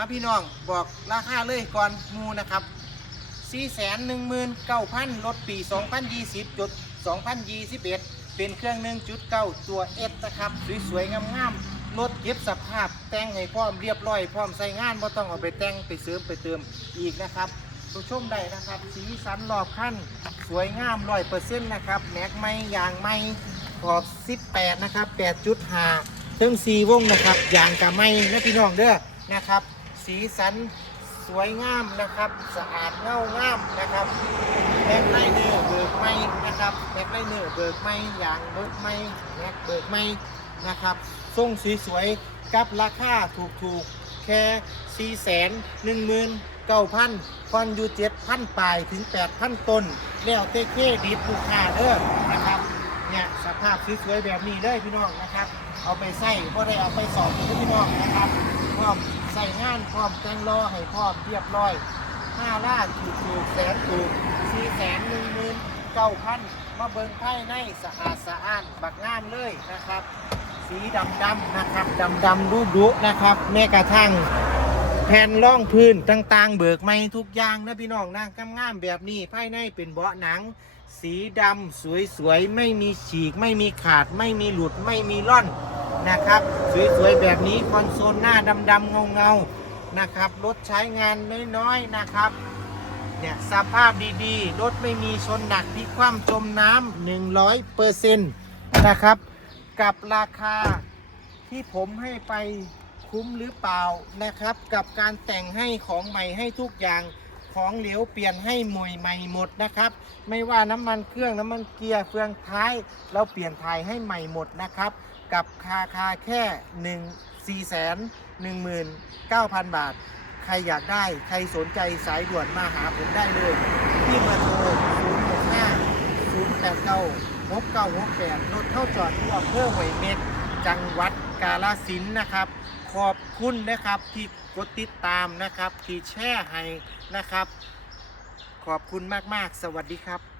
มาพี่น้องบอกราคาเลยก่อนมูนะครับ 419,000รถปี 2020จุด2021 เป็นเครื่อง 1.9 ตัว S นะครับ สวยๆ งามๆ รถเก็บสภาพ แต่งให้พร้อมเรียบร้อย พร้อมใส่งานไม่ต้องเอาไปแต่งไปเสริมไปเติมอีกนะครับผู้ชมได้นะครับ สีสันรอบขั้น สวยงามร้อยเปอร์เซ็นต์นะครับแม็กไม่ยางไม่ขอบ 18 นะครับ8.5ถึง4วงนะครับยางกะไม่นะพี่น้องเด้อนะครับ สีสันสวยงามนะครับ สะอาดเงางามนะครับแม็กไลเนอร์เบิกไม่นะครับแม็กไลเนอร์เบิกไม่ยางเบิกไม่แม็กเบิกไม่นะครับทรงสีสวยกับราคาถูกๆ แค่ 4 1 1 9 0 0 0คอนอยู่7,000ปลายถึง 8,000ต้น แล้วเตเคดีดลูกค้าเด้อนะครับ เนี่ยสภาพสวยๆแบบนี้เลยพี่น้องนะครับ เอาไปใส่ก็ได้เอาไปสอบกับพี่น้องนะครับพร้อมใส่งานพร้อมแต่งล้อให้พร้อมเรียบร้อยห้าล้านถูกถูกแสนถูกสี่แสนหนึ่งหมื่นเก้าพันมาเบิ่งภายในสะอาดสะอ้านบักงามเลยนะครับ สีดำดำนะครับดำดำรูดุนะครับแม้กระทั่ง แผ่นร่องพื้นต่างๆ เบิกไม่ทุกอย่างนะพี่น้องนะงามๆแบบนี้ภายในเป็นเบาะหนัง สีดำสวยๆ ไม่มีฉีก ไม่มีขาด ไม่มีหลุด ไม่มีร่อนนะครับ สวยๆ แบบนี้คอนโซลหน้าดำๆเงาๆนะครับรถใช้งานน้อยๆนะครับเนี่ยสภาพดีๆ รถไม่มีชนหนักที่คว่ำจมน้ำ100เปอร์เซ็นต์นะครับ กับราคาที่ผมให้ไป คุ้มหรือเปล่านะครับ กับการแต่งให้ของใหม่ให้ทุกอย่างของเหลวเปลี่ยนให้หมวยใหม่หมดนะครับ ไม่ว่าน้ำมันเครื่องน้ำมันเกียร์เฟืองท้าย เราเปลี่ยนถ่ายให้ใหม่หมดนะครับ กับคาคาแค่ 1 4 1 9 0 0 0 บาท ใครอยากได้ใครสนใจสายด่วนมาหาผมได้เลย ที่เบอร์โทร065 089 6968รถเข้าจอดที่อำเภอหวยเม็ดจังหวัด กาลสินนะครับ ขอบคุณนะครับที่กดติดตามนะครับ ที่แชร์ให้นะครับ ขอบคุณมากๆ สวัสดีครับ